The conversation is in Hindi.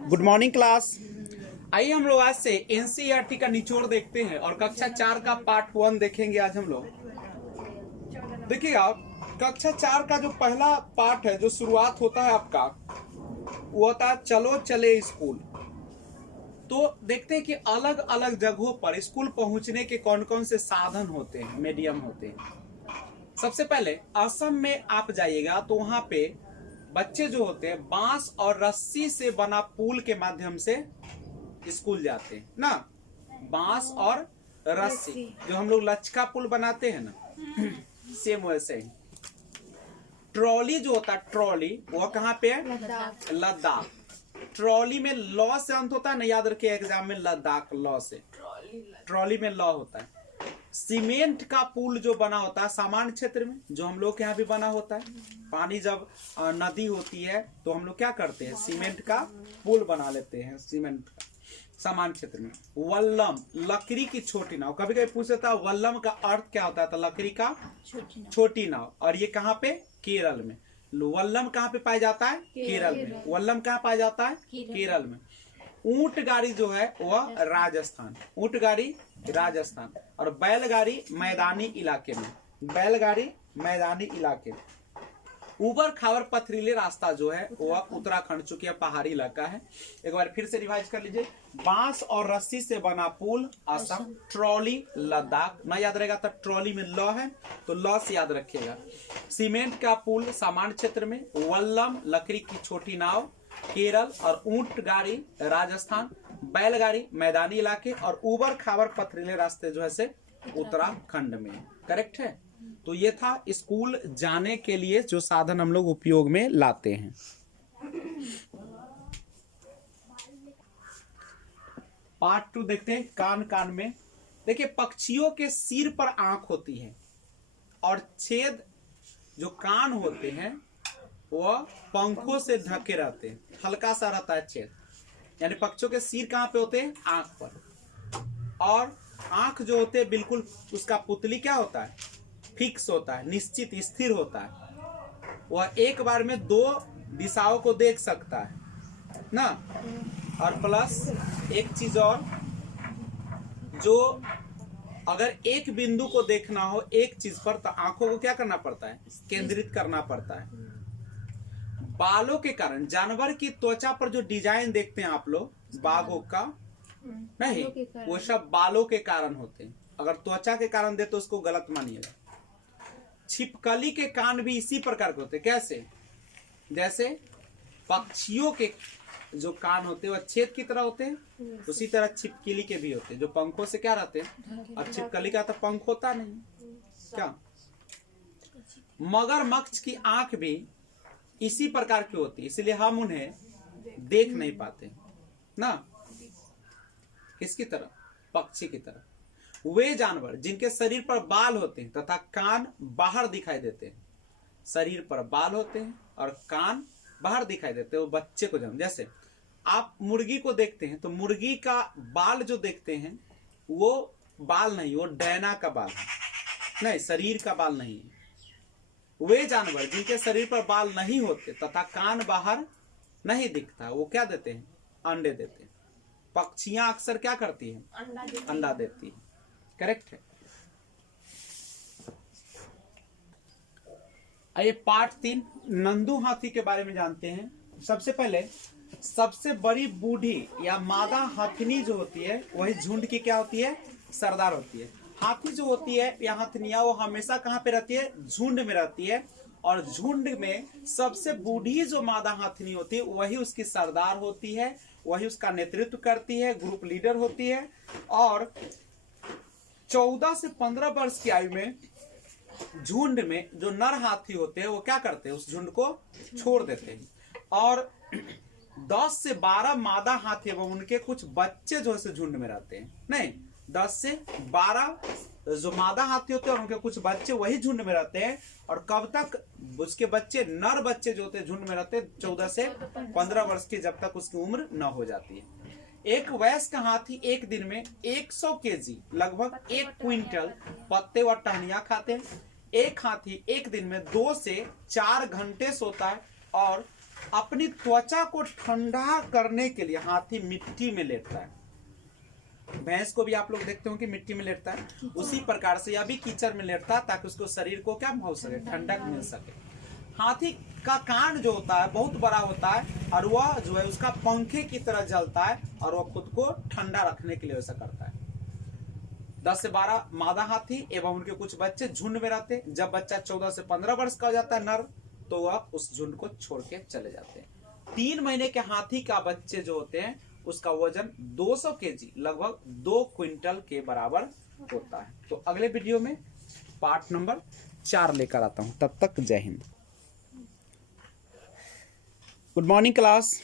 Good morning class. आइए हम लोग आज से एनसीईआरटी का निचोड़ देखते हैं और कक्षा 4 का पार्ट 1 देखेंगे। आज हम लोग देखिएगा, कक्षा 4 का जो पहला पार्ट है, जो शुरुआत होता है आपका, वो होता है चलो चले स्कूल। तो देखते हैं कि अलग अलग जगहों पर स्कूल पहुंचने के कौन कौन से साधन होते हैं, मीडियम होते हैं। सबसे पहले असम में आप जाइएगा तो वहां पे बच्चे जो होते हैं बांस और रस्सी से बना पुल के माध्यम से स्कूल जाते हैं ना। बांस और रस्सी, जो हम लोग लचका पुल बनाते हैं ना, सेम वैसे ही। ट्रॉली जो होता है, ट्रॉली वो कहाँ पे है? लद्दाख। ट्रॉली में लॉ से अंत होता है ना, याद रखिए एग्जाम में, लद्दाख लॉ से, ट्रॉली में लॉ होता है। सीमेंट का पुल जो बना होता है सामान्य क्षेत्र में, जो हम लोग के यहाँ भी बना होता है। पानी जब नदी होती है तो हम लोग क्या करते हैं, सीमेंट का पुल बना लेते हैं, सीमेंट का, सामान्य क्षेत्र में। वल्लम, लकड़ी की छोटी नाव। कभी कभी पूछता है वल्लम का अर्थ क्या होता है, तो लकड़ी का छोटी नाव। और ये कहाँ पे? केरल में। वल्लम कहाँ पे पाया जाता है? केरल में। वल्लम कहाँ पाया जाता है? केरल में। ऊंट गाड़ी जो है वह राजस्थान, ऊंट गाड़ी राजस्थान। और बैलगाड़ी मैदानी इलाके में, बैलगाड़ी मैदानी इलाके में। ऊबड़ खाबड़ पथरीले रास्ता जो है वह उत्तराखंड, चूंकि पहाड़ी इलाका है। एक बार फिर से रिवाइज कर लीजिए। बांस और रस्सी से बना पुल असम, ट्रॉली लद्दाख। ना याद रहेगा तो ट्रॉली में लॉ है तो लॉ से याद रखिएगा। सीमेंट का पुल सामान्य क्षेत्र में। वल्लम लकड़ी की छोटी नाव केरल, और ऊंट गाड़ी राजस्थान, बैलगाड़ी मैदानी इलाके, और ऊबड़ खाबड़ पथरीले रास्ते जो है से उत्तराखंड में। करेक्ट है। तो ये था स्कूल जाने के लिए जो साधन हम लोग उपयोग में लाते हैं। पार्ट 2 देखते हैं, कान कान में। देखिए, पक्षियों के सिर पर आंख होती है और छेद जो कान होते हैं वह पंखों से ढके रहते हैं, हल्का सा रहता है छेद। यानी पक्षियों के सिर कहाँ पे होते हैं? आंख पर। और आंख जो होते हैं बिल्कुल, उसका पुतली क्या होता है? फिक्स होता है, निश्चित स्थिर होता है। वह एक बार में 2 दिशाओं को देख सकता है ना। और प्लस एक चीज और, जो अगर एक बिंदु को देखना हो एक चीज पर, तो आंखों को क्या करना पड़ता है? केंद्रित करना पड़ता है। बालों के कारण, जानवर की त्वचा पर जो डिजाइन देखते हैं आप लोग, बाघों का नहीं, वो सब बालों के कारण होते हैं। अगर त्वचा के कारण दे तो उसको गलत मानिएगा। छिपकली के कान भी इसी प्रकार के होते हैं। कैसे? जैसे पक्षियों के जो कान होते हैं वह छेद की तरह होते हैं, उसी तरह छिपकली के भी होते हैं, जो पंखों से क्या रहते हैं। अब छिपकली का तो पंख होता नहीं क्या। मगरमच्छ की आंख भी इसी प्रकार की होती है, इसलिए हम उन्हें देख नहीं पाते ना। किसकी तरह? पक्षी की तरह। वे जानवर जिनके शरीर पर बाल होते हैं तथा कान बाहर दिखाई देते हैं, शरीर पर बाल होते हैं और कान बाहर दिखाई देते हैं, वो बच्चे को जन्म। जैसे आप मुर्गी को देखते हैं तो मुर्गी का बाल जो देखते हैं वो बाल नहीं, वो डैना का बाल है, नहीं, शरीर का बाल नहीं है। वे जानवर जिनके शरीर पर बाल नहीं होते तथा कान बाहर नहीं दिखता, वो क्या देते हैं? अंडे देते हैं। पक्षियां अक्सर क्या करती हैं? अंडा देती है। करेक्ट है। आइए पार्ट 3, नंदू हाथी के बारे में जानते हैं। सबसे पहले, सबसे बड़ी बूढ़ी या मादा हाथिनी जो होती है वही झुंड की क्या होती है? सरदार होती है। हाथी जो होती है या हथनिया, वो हमेशा कहाँ पे रहती है? झुंड में रहती है। और झुंड में सबसे बूढ़ी जो मादा हाथनी होती है वही उसकी सरदार होती है, वही उसका नेतृत्व करती है, ग्रुप लीडर होती है। और 14 से 15 वर्ष की आयु में झुंड में जो नर हाथी होते हैं वो क्या करते हैं? उस झुंड को छोड़ देते हैं। और 10 से 12 मादा हाथी एवं उनके कुछ बच्चे जो है झुंड में रहते हैं। नहीं, 10 से 12 जो मादा हाथी होते हैं और उनके कुछ बच्चे वही झुंड में रहते हैं। और कब तक? उसके बच्चे, नर बच्चे जो होते हैं झुंड में रहते हैं 14 से 15 वर्ष की, जब तक उसकी उम्र न हो जाती है। एक वयस्क हाथी एक दिन में 100 केजी, लगभग 1 क्विंटल पत्ते व टहनियां खाते हैं। एक हाथी एक दिन में 2 से 4 घंटे सोता है और अपनी त्वचा को ठंडा करने के लिए हाथी मिट्टी में लेटता है। भैंस को भी आप लोग देखते हो कि मिट्टी में लेटता है, उसी प्रकार से यह भी कीचड़ में लेटता है ताकि उसको शरीर को क्या हो सके, ठंडक मिल सके। हाथी का कान जो होता है बहुत बड़ा होता है और वह जो है उसका पंखे की तरह जलता है और वह खुद को ठंडा रखने के लिए ऐसा करता है। 10 से 12 मादा हाथी एवं उनके कुछ बच्चे झुंड में रहते हैं। जब बच्चा 14 से 15 वर्ष का हो जाता है नर, तो वह उस झुंड को छोड़ के चले जाते हैं। 3 महीने के हाथी का बच्चे जो होते हैं उसका वजन 200 केजी, लगभग 2 क्विंटल के बराबर होता है। तो अगले वीडियो में पार्ट नंबर 4 लेकर आता हूं। तब तक जय हिंद। Good morning class.